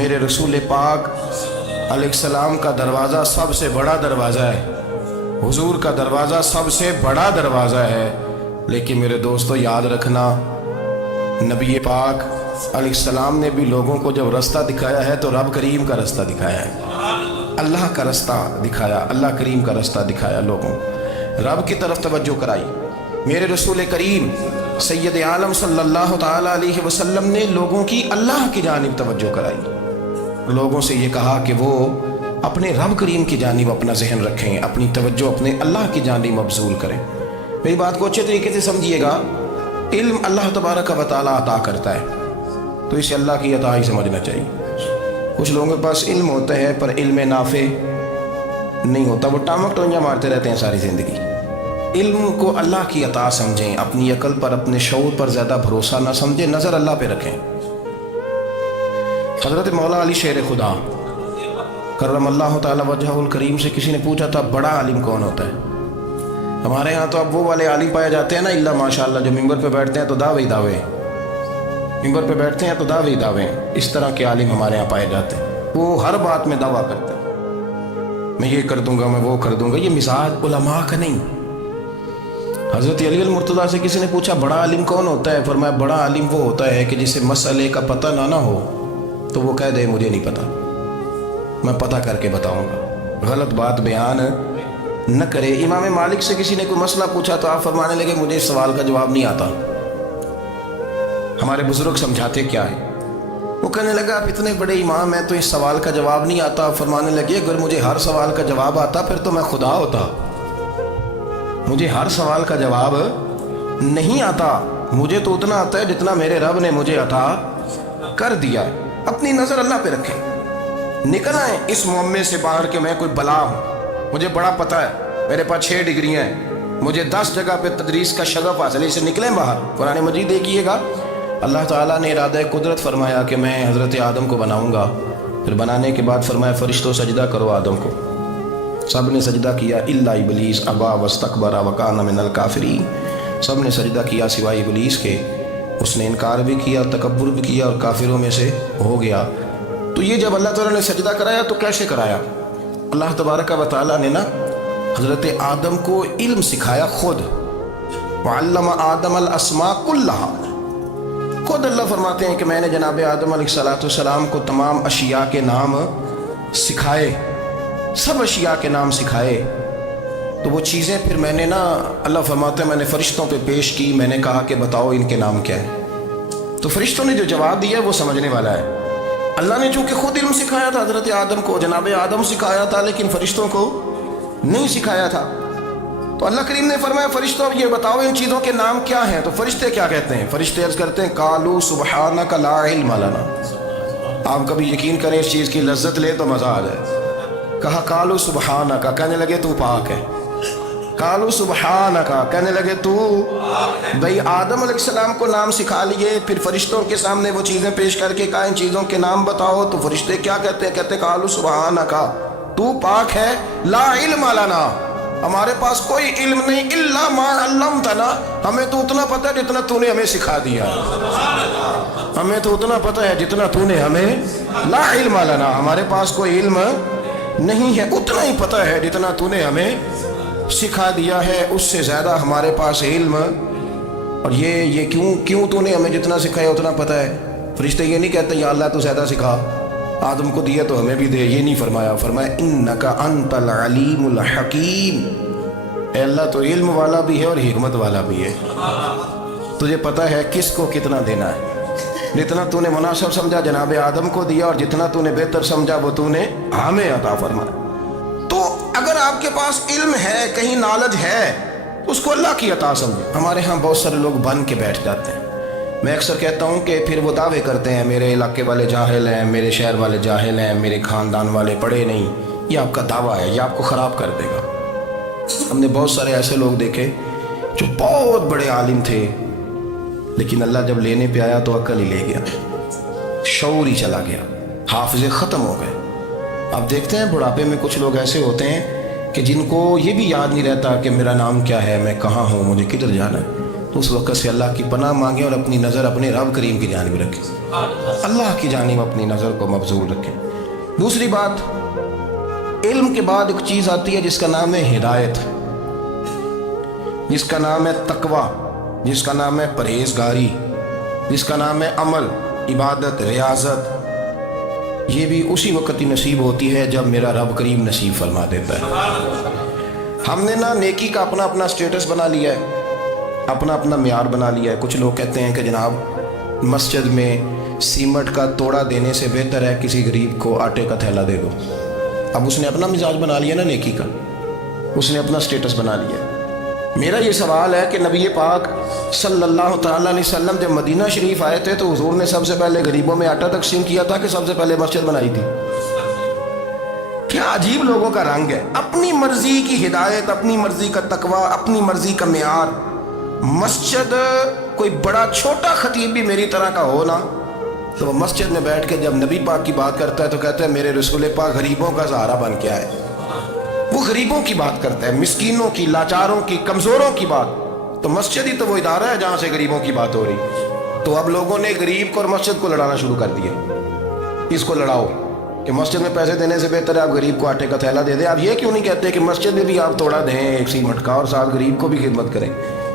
میرے رسول پاک علیہ السلام کا دروازہ سب سے بڑا دروازہ ہے، حضور کا دروازہ سب سے بڑا دروازہ ہے، لیکن میرے دوستو یاد رکھنا نبی پاک علیہ السلام نے بھی لوگوں کو جب رستہ دکھایا ہے تو رب کریم کا رستہ دکھایا ہے، اللہ کا رستہ دکھایا، اللہ کریم کا رستہ دکھایا، لوگوں رب کی طرف توجہ کرائی۔ میرے رسول کریم سید عالم صلی اللہ تعالیٰ علیہ وسلم نے لوگوں کی اللہ کی جانب توجہ کرائی، لوگوں سے یہ کہا کہ وہ اپنے رب کریم کی جانب اپنا ذہن رکھیں، اپنی توجہ اپنے اللہ کی جانب مبذول کریں۔ میری بات کو اچھے طریقے سے سمجھیے گا، علم اللہ تبارک و تعالیٰ عطا کرتا ہے تو اسے اللہ کی عطا ہی سمجھنا چاہیے۔ کچھ لوگوں کے پاس علم ہوتا ہے پر علم نافع نہیں ہوتا، وہ ٹامک ٹونجا مارتے رہتے ہیں ساری زندگی۔ علم کو اللہ کی عطا سمجھیں، اپنی عقل پر اپنے شعور پر زیادہ بھروسہ نہ سمجھیں، نظر اللہ پہ رکھیں۔ حضرت مولا علی شیر خدا کرم اللہ تعالی وجہہ الکریم سے کسی نے پوچھا تھا بڑا عالم کون ہوتا ہے؟ ہمارے ہاں تو اب وہ والے عالم پائے جاتے ہیں نا اللہ ماشاءاللہ، جو ممبر پہ بیٹھتے ہیں تو دعوے ہی دعوے، ممبر پہ بیٹھتے ہیں تو دعوے ہی دعوے، اس طرح کے عالم ہمارے ہاں پائے جاتے ہیں، وہ ہر بات میں دعویٰ کرتے ہیں، میں یہ کر دوں گا، میں وہ کر دوں گا۔ یہ مزاج علماء کا نہیں۔ حضرت علی المرتضیٰ سے کسی نے پوچھا بڑا عالم کون ہوتا ہے؟ فرمایا بڑا عالم وہ ہوتا ہے کہ جسے مسئلے کا پتہ نہ ہو تو وہ کہہ دے مجھے نہیں پتا، میں پتہ کر کے بتاؤں گا، غلط بات بیان نہ کرے۔ امام مالک سے کسی نے کوئی مسئلہ پوچھا تو آپ فرمانے لگے مجھے اس سوال کا جواب نہیں آتا، ہمارے بزرگ سمجھاتے کیا ہے؟ وہ کہنے لگا آپ اتنے بڑے امام ہیں تو اس سوال کا جواب نہیں آتا۔ آپ فرمانے لگے اگر مجھے ہر سوال کا جواب آتا پھر تو میں خدا ہوتا، مجھے ہر سوال کا جواب نہیں آتا، مجھے تو اتنا آتا ہے جتنا میرے رب نے مجھے عطا کر دیا۔ اپنی نظر اللہ پہ رکھیں، نکل آئیں اس معمے سے باہر کہ میں کوئی بلا ہوں، مجھے بڑا پتہ ہے، میرے پاس 6 ڈگریاں ہیں، مجھے 10 جگہ پہ تدریس کا شغف حاصل ہے، اسے نکلیں باہر۔ قرآن مجید دیکھیے گا، اللہ تعالیٰ نے ارادہ قدرت فرمایا کہ میں حضرت آدم کو بناؤں گا، پھر بنانے کے بعد فرمایا فرشتوں سجدہ کرو آدم کو، سب نے سجدہ کیا الا ابلیس ابا واستکبر وکان من الکافرین، سب نے سجدہ کیا سوائے ابلیس کے، اس نے انکار بھی کیا، تکبر بھی کیا اور کافروں میں سے ہو گیا۔ تو یہ جب اللہ تعالیٰ نے سجدہ کرایا تو کیسے کرایا؟ اللہ تبارک و تعالیٰ نے نا حضرت آدم کو علم سکھایا خود، وعلم آدم الاسماء کلہا، خود اللہ فرماتے ہیں کہ میں نے جناب آدم علیہ السلام کو تمام اشیاء کے نام سکھائے، سب اشیاء کے نام سکھائے۔ تو وہ چیزیں پھر میں نے نا اللہ فرماتے ہیں میں نے فرشتوں پہ پیش کی، میں نے کہا کہ بتاؤ ان کے نام کیا ہے، تو فرشتوں نے جو جواب دیا وہ سمجھنے والا ہے۔ اللہ نے چونکہ خود علم سکھایا تھا حضرت آدم کو، جناب آدم سکھایا تھا، لیکن فرشتوں کو نہیں سکھایا تھا، تو اللہ کریم نے فرمایا فرشتوں یہ بتاؤ ان چیزوں کے نام کیا ہیں؟ تو فرشتے کیا کہتے ہیں؟ فرشتے عرض کرتے ہیں قالوا سبحانک لا علم لنا۔ آپ کبھی یقین کریں اس چیز کی لذت لے تو مزہ آ جائے۔ کہا قالوا سبحانک، کہنے لگے تو پاک ہے، قالوا سبحانک، کہنے لگے تو بھئی آدم علیہ السلام کو نام سکھا لیے، پھر فرشتوں کے سامنے وہ چیزیں پیش کر کے کہا ان چیزوں کے نام بتاؤ، تو فرشتے کیا کہتے ہیں؟ کہتے قالوا سبحانک، تو پاک ہے، لا علم لنا، ہمارے پاس کوئی علم نہیں، الا ما علمتنا، ہمیں تو اتنا پتہ ہے جتنا تو نے ہمیں سکھا دیا، ہمیں تو اتنا پتہ ہے جتنا تو نے ہمیں، لا علم لنا، ہمارے پاس کوئی علم نہیں ہے، اتنا ہی پتہ ہے جتنا تو نے ہمیں سکھا دیا ہے، اس سے زیادہ ہمارے پاس علم، اور یہ کیوں تو نے ہمیں جتنا سکھایا اتنا پتہ ہے۔ فرشتے یہ نہیں کہتے یا اللہ تو زیادہ سکھا، آدم کو دیا تو ہمیں بھی دے، یہ نہیں فرمایا، فرمایا انک انت العلیم الحکیم، اے اللہ تو علم والا بھی ہے اور حکمت والا بھی ہے، تجھے پتہ ہے کس کو کتنا دینا ہے، جتنا تو نے مناسب سمجھا جناب آدم کو دیا، اور جتنا تو نے بہتر سمجھا وہ تو نے ہمیں عطا فرمایا۔ تو اگر آپ کے پاس علم ہے، کہیں نالج ہے، اس کو اللہ کی عطا سمجھیں۔ ہمارے ہاں بہت سارے لوگ بن کے بیٹھ جاتے ہیں، میں اکثر کہتا ہوں کہ پھر وہ دعوے کرتے ہیں میرے علاقے والے جاہل ہیں، میرے شہر والے جاہل ہیں، میرے خاندان والے پڑھے نہیں، یہ آپ کا دعویٰ ہے، یہ آپ کو خراب کر دے گا۔ ہم نے بہت سارے ایسے لوگ دیکھے جو بہت بڑے عالم تھے، لیکن اللہ جب لینے پہ آیا تو عقل ہی لے گیا، شعور ہی چلا گیا، حافظے ختم ہو گئے۔ آپ دیکھتے ہیں بڑھاپے میں کچھ لوگ ایسے ہوتے ہیں کہ جن کو یہ بھی یاد نہیں رہتا کہ میرا نام کیا ہے، میں کہاں ہوں، مجھے کدھر جانا ہے، تو اس وقت سے اللہ کی پناہ مانگیں اور اپنی نظر اپنے رب کریم کی جانب رکھیں، اللہ کی جانب اپنی نظر کو مبذول رکھیں۔ دوسری بات، علم کے بعد ایک چیز آتی ہے جس کا نام ہے ہدایت، جس کا نام ہے تقوی، جس کا نام ہے پرہیزگاری، جس کا نام ہے عمل، عبادت، ریاضت۔ یہ بھی اسی وقت ہی نصیب ہوتی ہے جب میرا رب کریم نصیب فرما دیتا ہے۔ ہم نے نا نیکی کا اپنا اپنا سٹیٹس بنا لیا ہے، اپنا اپنا معیار بنا لیا ہے۔ کچھ لوگ کہتے ہیں کہ جناب مسجد میں سیمنٹ کا توڑا دینے سے بہتر ہے کسی غریب کو آٹے کا تھیلا دے دو۔ اب اس نے اپنا مزاج بنا لیا نا نیکی کا، اس نے اپنا سٹیٹس بنا لیا۔ میرا یہ سوال ہے کہ نبی پاک صلی اللہ تعالیٰ علیہ وسلم جب مدینہ شریف آئے تھے تو حضور نے سب سے پہلے غریبوں میں آٹا تقسیم کیا تھا کہ سب سے پہلے مسجد بنائی تھی؟ کیا عجیب لوگوں کا رنگ ہے، اپنی مرضی کی ہدایت، اپنی مرضی کا تقوی، اپنی مرضی کا معیار۔ مسجد کوئی بڑا چھوٹا خطیب بھی میری طرح کا ہو نا تو وہ مسجد میں بیٹھ کے جب نبی پاک کی بات کرتا ہے تو کہتا ہے میرے رسول پاک غریبوں کا سہارا بن کے آئے۔ وہ غریبوں کی بات کرتا ہے، مسکینوں کی، لاچاروں کی، کمزوروں کی بات۔ تو مسجد ہی تو وہ ادارہ ہے جہاں سے غریبوں کی بات ہو رہی۔ تو اب لوگوں نے غریب کو اور مسجد کو لڑانا شروع کر دیا، اس کو لڑاؤ کہ مسجد میں پیسے دینے سے بہتر ہے آپ غریب کو آٹے کا تھیلا دے دیں۔ آپ یہ کیوں نہیں کہتے کہ مسجد میں بھی آپ توڑا دیں ایک سیمنٹ کا اور ساتھ غریب کو بھی خدمت کریں؟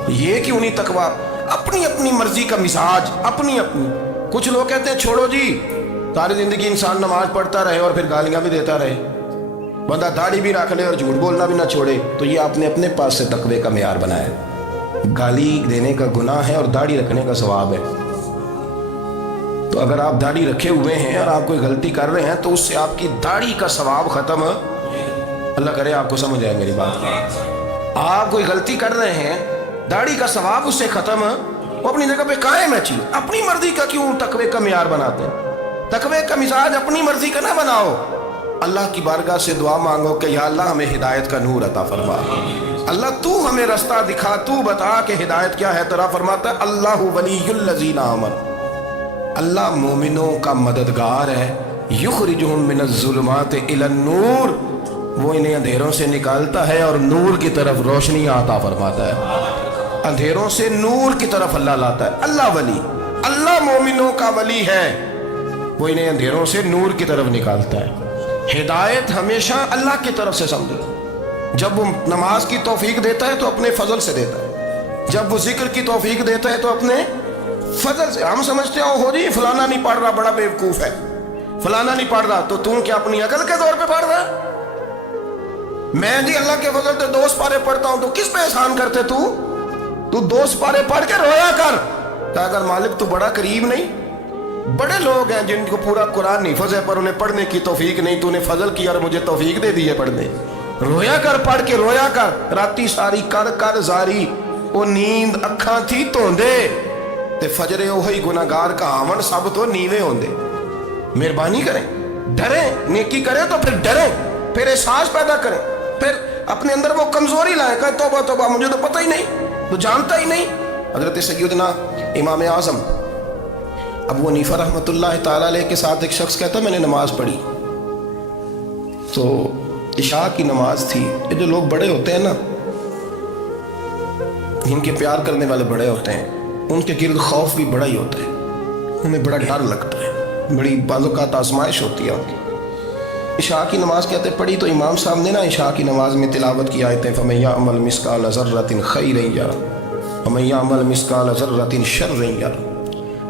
یہ کیوں نہیں تقویٰ؟ اپنی اپنی مرضی کا مزاج، اپنی اپنی۔ کچھ لوگ کہتے ہیں چھوڑو جی، ساری زندگی انسان نماز پڑھتا رہے اور پھر گالیاں بھی دیتا رہے، بندہ داڑھی بھی رکھ لے اور جھوٹ بولنا بھی نہ چھوڑے، تو یہ آپ نے اپنے پاس سے تقوی کا معیار بنایا ہے۔ گالی دینے کا گناہ ہے اور داڑھی رکھنے کا ثواب ہے۔ تو اگر آپ داڑھی رکھے ہوئے ہیں اور آپ کوئی غلطی کر رہے ہیں تو اس سے آپ کی داڑھی کا ثواب ختم، اللہ کرے آپ کو سمجھ آئے میری بات۔ آپ کوئی غلطی کر رہے ہیں، داڑھی کا ثواب اس سے ختم، وہ اپنی جگہ پہ قائم ہے چیز۔ اپنی مرضی کا کیوں تقوی کا معیار بناتے ہیں؟ تقوی کا مزاج اپنی مرضی کا نہ بناؤ۔ اللہ کی بارگاہ سے دعا مانگو کہ یا اللہ ہمیں ہدایت کا نور عطا فرما، اللہ تو ہمیں رستہ دکھا، تو بتا کہ ہدایت کیا ہے۔ ترا فرماتا ہے اللہ ولی الذین آمنوا، اللہ مومنوں کا مددگار ہے، یخرجہم من الظلمات الی النور، وہ انہیں اندھیروں سے نکالتا ہے اور نور کی طرف روشنی عطا فرماتا ہے۔ اندھیروں سے نور کی طرف اللہ لاتا ہے۔ اللہ ولی، اللہ مومنوں کا ولی ہے، وہ انہیں اندھیروں سے نور کی طرف نکالتا ہے۔ ہدایت ہمیشہ اللہ کی طرف سے سمجھو۔ جب وہ نماز کی توفیق دیتا ہے تو اپنے فضل سے دیتا ہے، جب وہ ذکر کی توفیق دیتا ہے تو اپنے فضل سے۔ ہم سمجھتے ہو جی فلانا نہیں پڑھ رہا بڑا بیوقوف ہے، فلانا نہیں پڑھ رہا، تو تم کیا اپنی عقل کے طور پہ پڑھ رہا ہے؟ میں جی اللہ کے فضل سے 2 سپارے پڑھتا ہوں، تو کس پہ احسان کرتے تو 2 سپارے پڑھ کے رویا کر کہ اگر مالک تو بڑا قریب نہیں؟ بڑے لوگ ہیں جن کو پورا قرآن نہیں فضل پر انہیں پڑھنے کی توفیق نہیں، تو انہیں فضل کی اور مجھے توفیق دے دی ہے پڑھنے۔ رویا کر، پڑھ کے رویا کر، راتی ساری کر کر زاری، وہ نیند اکھاں تھی توندے تے فجرے وہی گناہگار کا آون سب تو نیوے ہوندے۔ مہربانی کریں، ڈریں، نیکی کریں تو پھر ڈریں، پھر احساس پیدا کریں، پھر اپنے اندر وہ کمزوری لائیں کہ توبہ توبہ مجھے تو پتہ ہی نہیں، تو جانتا ہی نہیں۔ حضرت سیدنا امام اعظم ابو حنیفہ رحمۃ اللہ تعالیٰ علیہ کے ساتھ ایک شخص کہتا میں نے نماز پڑھی تو عشاء کی نماز تھی۔ یہ جو لوگ بڑے ہوتے ہیں نا، ان کے پیار کرنے والے بڑے ہوتے ہیں، ان کے گرد خوف بھی بڑا ہی ہوتا ہے، انہیں بڑا ڈر لگتا ہے، بڑی بعض اوقات آزمائش ہوتی ہے ان کی۔ عشاء کی نماز کہتے پڑھی تو امام صاحب نے نا عشاء کی نماز میں تلاوت کی آیتیں فَمَن يَعْمَلْ مِثْقَالَ ذَرَّةٍ خَيْرًا يَرَهُ وَمَن يَعْمَلْ مِثْقَالَ ذَرَّةٍ شَرًّا يَرَهُ۔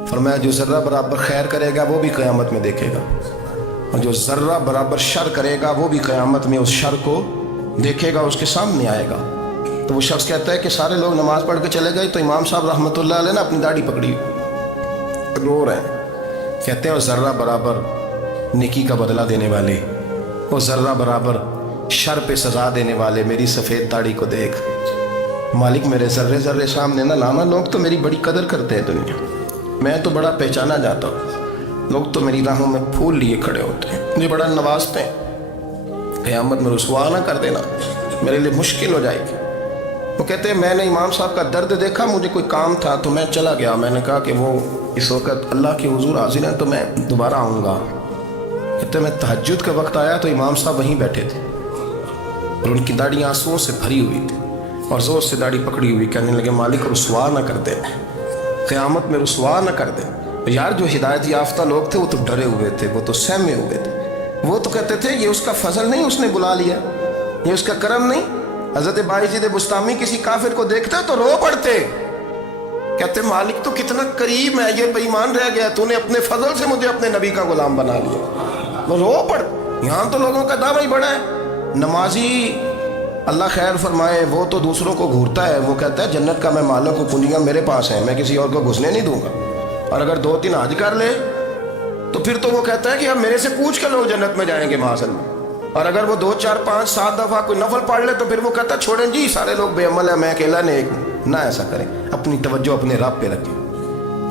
فرمایا جو ذرہ برابر خیر کرے گا وہ بھی قیامت میں دیکھے گا، اور جو ذرہ برابر شر کرے گا وہ بھی قیامت میں اس شر کو دیکھے گا، اس کے سامنے آئے گا۔ تو وہ شخص کہتا ہے کہ سارے لوگ نماز پڑھ کے چلے گئے تو امام صاحب رحمۃ اللہ علیہ نے اپنی داڑھی پکڑی، رو رہے ہیں، کہتے ہیں وہ ذرہ برابر نیکی کا بدلہ دینے والے، وہ ذرہ برابر شر پہ سزا دینے والے، میری سفید داڑھی کو دیکھ مالک، میرے ذرے ذرے سامنے نہ لانا، لوگ تو میری بڑی قدر کرتے ہیں دنیا، میں تو بڑا پہچانا جاتا ہوں، لوگ تو میری راہوں میں پھول لیے کھڑے ہوتے ہیں، مجھے بڑا نوازتے ہیں، قیامت میں رسوا نہ کر دینا، میرے لیے مشکل ہو جائے گی۔ وہ کہتے ہیں میں نے امام صاحب کا درد دیکھا، مجھے کوئی کام تھا تو میں چلا گیا، میں نے کہا کہ وہ اس وقت اللہ کے حضور حاضر ہیں تو میں دوبارہ آؤں گا۔ کہتے میں تہجد کا وقت آیا تو امام صاحب وہیں بیٹھے تھے اور ان کی داڑھی آنسوؤں سے بھری ہوئی تھی۔ اور زور سے داڑھی پکڑی ہوئی کہنے لگے مالک رسوا نہ کر دے، قیامت میں رسوا نہ کر دے۔ یار جو ہدایت یافتہ لوگ تھے وہ تو ڈرے ہوئے تھے، وہ تو سہمے ہوئے تھے، وہ تو کہتے تھے یہ اس کا فضل نہیں، اس نے بلا لیا، یہ اس کا کرم نہیں۔ حضرت باعزید بستامی کسی کافر کو دیکھتے تو رو پڑتے، کہتے مالک تو کتنا کریم ہے، یہ بے ایمان رہ گیا، تو نے اپنے فضل سے مجھے اپنے نبی کا غلام بنا لیا۔ وہ رو پڑ۔ یہاں تو لوگوں کا دعویٰ ہی بڑا ہے۔ نمازی اللہ خیر فرمائے وہ تو دوسروں کو گھورتا ہے، وہ کہتا ہے جنت کا میں مالک ہوں، کنجیاں میرے پاس ہیں، میں کسی اور کو گھسنے نہیں دوں گا۔ اور اگر 2-3 حج کر لے تو پھر تو وہ کہتا ہے کہ اب میرے سے پوچھ کے لوگ جنت میں جائیں گے معاذ اللہ۔ اور اگر وہ 2 4 5 7 دفعہ کوئی نفل پڑھ لے تو پھر وہ کہتا ہے چھوڑیں جی سارے لوگ بے عمل ہیں، میں اکیلا نیک ہوں۔ نہ ایسا کریں، اپنی توجہ اپنے رب پہ رکھیں،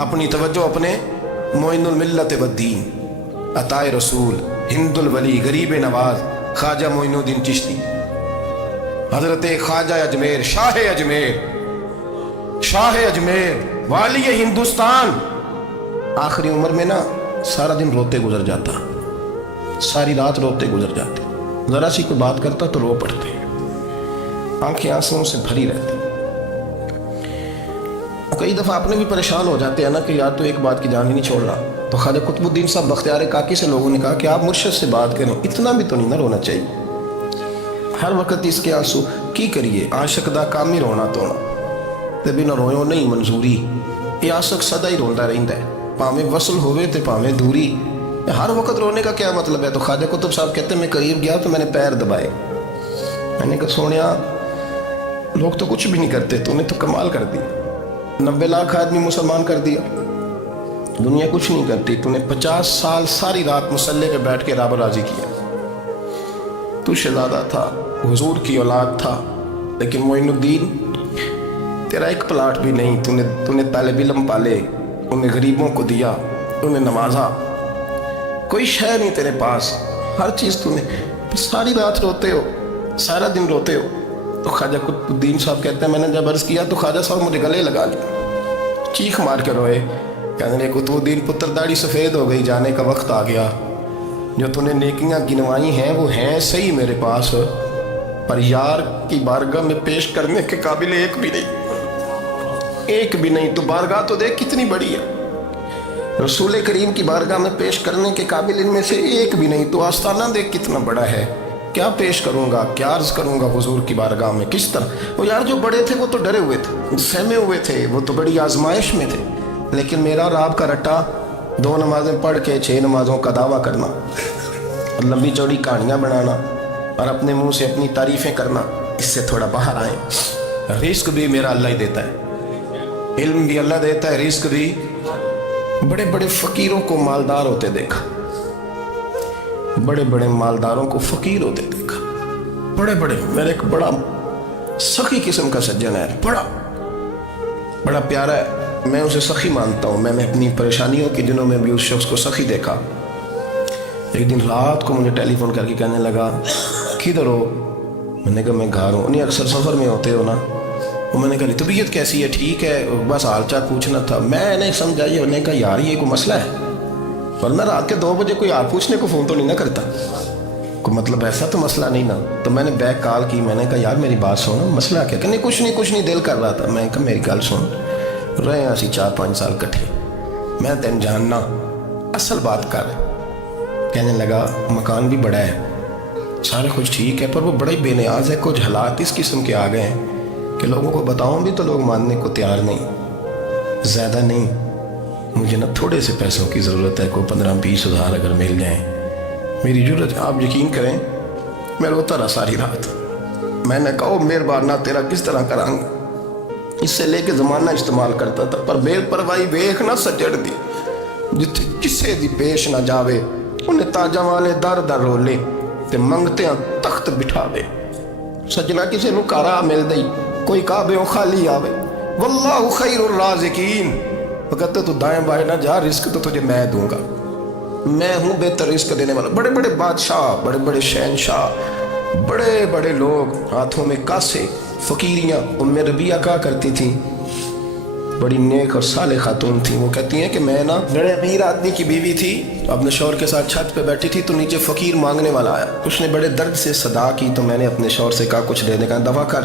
اپنی توجہ اپنے معین الملت والدین، عطائے رسول، ہند الولی، غریب نواز، خواجہ معین الدین چشتی، حضرت خواجہ اجمیر، شاہ اجمیر، والی ہندوستان۔ آخری عمر میں نا سارا دن روتے گزر جاتا، ساری رات روتے گزر جاتے، ذرا سی کوئی بات کرتا تو رو پڑتے، آنکھیں آنسوں سے بھری رہتی۔ کئی دفعہ اپنے بھی پریشان ہو جاتے ہیں نا کہ یار تو ایک بات کی جان ہی نہیں چھوڑ رہا۔ تو خواجہ قطب الدین صاحب بختیار کاکی سے لوگوں نے کہا کہ آپ مرشد سے بات کریں، اتنا بھی تو نہیں نہ رونا چاہیے، ہر وقت اس کے آنسو کی کریے، عاشق دا کام ہی رونا تونا تے بنا رویو نہیں منظوری۔ یہ عاشق سدا ہی روندا رہندا ہے، پاویں وصل ہوئے تے پاویں دوری، ہر وقت رونے کا کیا مطلب ہے؟ تو خواجہ قطب صاحب کہتے ہیں میں قریب گیا تو میں نے پیر دبائے، میں نے کہا سونیا لوگ تو کچھ بھی نہیں کرتے، تو نے تو کمال کر دیا، 90 لاکھ آدمی مسلمان کر دیا، دنیا کچھ نہیں کرتی، تو نے 50 سال ساری رات مسلح پہ بیٹھ کے رب راضی کیا۔ تو شہزادہ تھا، حضور کی اولاد تھا، لیکن معین الدین تیرا ایک پلاٹ بھی نہیں، تو نے طالب علم پالے، انہیں غریبوں کو دیا، انہیں نوازا، کوئی شے نہیں تیرے پاس، ہر چیز تو نے، ساری رات روتے ہو، سارا دن روتے ہو۔ تو خواجہ قطب الدین صاحب کہتے ہیں میں نے جب عرض کیا تو خواجہ صاحب مجھے گلے لگا لیا، چیخ مار کے روئے، کہنے لگے قطب الدین پتر داڑھی سفید ہو گئی، جانے کا وقت آ گیا، جو تو نے نیکیاں گنوائی ہیں وہ ہیں صحیح میرے پاس، پر یار کی بارگاہ میں پیش کرنے کے قابل ایک بھی نہیں، تو بارگاہ تو دیکھ کتنی بڑی ہے، رسول کریم کی بارگاہ میں پیش کرنے کے قابل ان میں سے ایک بھی نہیں، تو آستانہ دیکھ کتنا بڑا ہے، کیا پیش کروں گا، کیا عرض کروں گا حضور کی بارگاہ میں، کس طرح؟ وہ یار جو بڑے تھے وہ تو ڈرے ہوئے تھے، سہمے ہوئے تھے، وہ تو بڑی آزمائش میں تھے، لیکن میرا اور آپ کا رٹا 2 نمازیں پڑھ کے 6 نمازوں کا دعویٰ کرنا، لمبی چوڑی کہانیاں بنانا اور اپنے منہ سے اپنی تعریفیں کرنا، اس سے تھوڑا باہر آئیں۔ رزق بھی میرا اللہ ہی دیتا ہے، علم بھی اللہ دیتا ہے، رزق بھی۔ بڑے بڑے فقیروں کو مالدار ہوتے دیکھا، بڑے بڑے مالداروں کو فقیر ہوتے دیکھا، بڑے بڑے، میرے ایک بڑا سخی قسم کا سجن ہے، بڑا پیارا ہے، میں اسے سخی مانتا ہوں، میں نے اپنی پریشانیوں کے دنوں میں بھی اس شخص کو سخی دیکھا۔ ایک دن رات کو مجھے ٹیلی فون کر کے کہنے لگا کدھر ہو؟ میں نے کہا میں گھر ہوں۔ انہیں اکثر سفر میں ہوتے ہو نا؟ میں نے کہا طبیعت کیسی ہے؟ ٹھیک ہے، بس حال چال پوچھنا تھا۔ میں نے سمجھائی، انہوں نے کہا یار یہ کوئی مسئلہ ہے، ورنہ رات کے 2 بجے کوئی حال پوچھنے کو فون تو نہیں نہ کرتا، کوئی مطلب ایسا تو مسئلہ نہیں نا۔ تو میں نے بیک کال کی، میں نے کہا یار میری بات سنو، مسئلہ کیا؟ کہ نہیں کچھ نہیں دل کر رہا تھا۔ میں کہا میری گل سن، رہے ہیں اسی 4-5 سال کٹھے، میں تین جاننا، اصل بات کر۔ کہنے لگا مکان بھی بڑا ہے، سارے کچھ ٹھیک ہے، پر وہ بڑا ہی بے نیاز ہے، کچھ حالات اس قسم کے آ گئے ہیں کہ لوگوں کو بتاؤں بھی تو لوگ ماننے کو تیار نہیں، زیادہ نہیں، مجھے نا تھوڑے سے پیسوں کی ضرورت ہے، کوئی 15-20 ہزار اگر مل جائیں میری ضرورت۔ آپ یقین کریں میں روتا رہا ساری رات۔ میں نے کہا مہربانہ تیرا کس طرح کریں گے، اس سے لے کے زمانہ استعمال کرتا تھا، پر بے پرواہی ویخ نہ سجڑ دی، جتھے کسے دی پیش نہ جاوے، انہیں تاجہ والے در در رولے تے منگتے ہیں تخت بٹھا دے۔ سجنا کسے نو کارا مل دئی، کوئی کعبے خالی آوے، واللہ خیر الرازقین، وہ کہتے تو دائیں بائیں نہ جا، رزق تو تجھے میں دوں گا، میں ہوں بہتر رزق دینے والا۔ بڑے بڑے بادشاہ، بڑے بڑے شہنشاہ، بڑے بڑے لوگ، ہاتھوں میں کاسے، فقیریاں۔ ام ربیعہ کہا کرتی تھی، بڑی نیک اور صالح خاتون تھی، وہ کہتی ہیں کہ میں نا بڑے امیر آدمی کی بیوی تھی، اپنے شوہر کے ساتھ چھت پہ بیٹھی تھی تو نیچے فقیر مانگنے والا آیا، اس نے بڑے درد سے صدا کی تو میں نے اپنے شوہر سے کہا کچھ دینے کا دفع کر،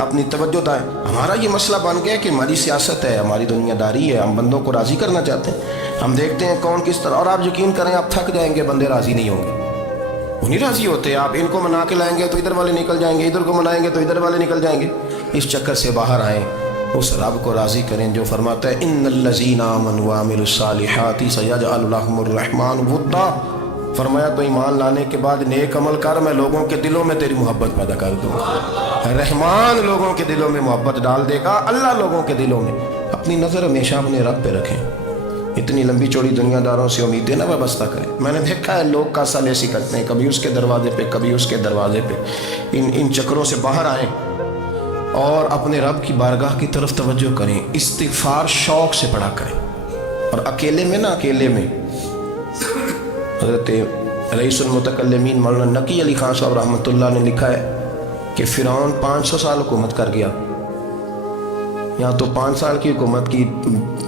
اپنی توجہ دائیں. ہمارا یہ مسئلہ بن گیا کہ ہماری سیاست ہے, ہماری دنیا داری ہے, ہم بندوں کو راضی کرنا چاہتے ہیں. ہم دیکھتے ہیں کون کس طرح, اور آپ یقین کریں آپ تھک جائیں گے, بندے راضی نہیں ہوں گے, وہ نہیں راضی ہوتے. آپ ان کو منا کے لائیں گے تو ادھر والے نکل جائیں گے, ادھر کو منائیں گے تو ادھر والے نکل جائیں گے. اس چکر سے باہر آئیں, اس رب کو راضی کریں جو فرماتا ہے ان الذین آمنوا وعملوا الصالحات سیجعل لهم الرحمن ودا. فرمایا تو ایمان لانے کے بعد نیک عمل کر, میں لوگوں کے دلوں میں تیری محبت پیدا کر دوں گا. رحمان لوگوں کے دلوں میں محبت ڈال دے گا, اللہ لوگوں کے دلوں میں. اپنی نظر ہمیشہ اپنے رب پہ رکھیں. اتنی لمبی چوڑی دنیا داروں سے امیدیں نہ وابستہ کریں. میں نے دیکھا ہے لوگ کاسا لیسی کرتے ہیں, کبھی اس کے دروازے پہ کبھی اس کے دروازے پہ. ان چکروں سے باہر آئیں اور اپنے رب کی بارگاہ کی طرف توجہ کریں. استغفار شوق سے پڑھا کریں, اور اکیلے میں نہ, اکیلے میں. حضرت رئیس المتکلمین مولانا نقی علی خان صاحب رحمۃ اللہ نے لکھا ہے کہ فرعون 500 سال حکومت کر گیا. یہاں تو 5 سال کی حکومت کی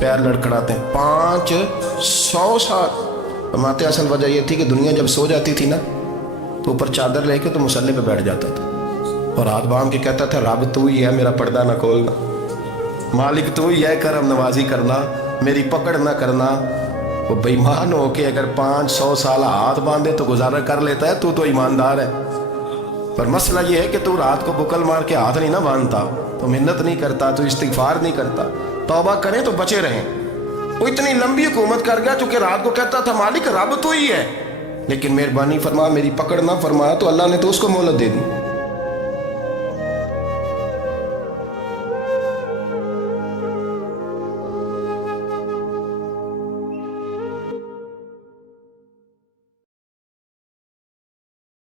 پیر لڑکھڑاتے ہیں, 500 سال. فرماتے اصل وجہ یہ تھی کہ دنیا جب سو جاتی تھی نا تو اوپر چادر لے کے تو مصلے پہ بیٹھ جاتا تھا اور ہاتھ باندھ کے کہتا تھا رب تو ہی ہے, میرا پردہ نہ کھولنا, مالک تو ہی ہے, کرم نوازی کرنا, میری پکڑ نہ کرنا. وہ بے ایمان ہو کے اگر 500 سال ہاتھ باندھے تو گزارا کر لیتا ہے, تو ایماندار ہے. پر مسئلہ یہ ہے کہ تو رات کو بکل مار کے ہاتھ نہیں نہ باندھتا, تو محنت نہیں کرتا, تو استغفار نہیں کرتا. توبہ کریں تو بچے رہیں. وہ اتنی لمبی حکومت کر گیا چونکہ رات کو کہتا تھا مالک رب تو ہی ہے, لیکن مہربانی فرما, میری پکڑ نہ فرمایا, تو اللہ نے تو اس کو مہلت دے دی.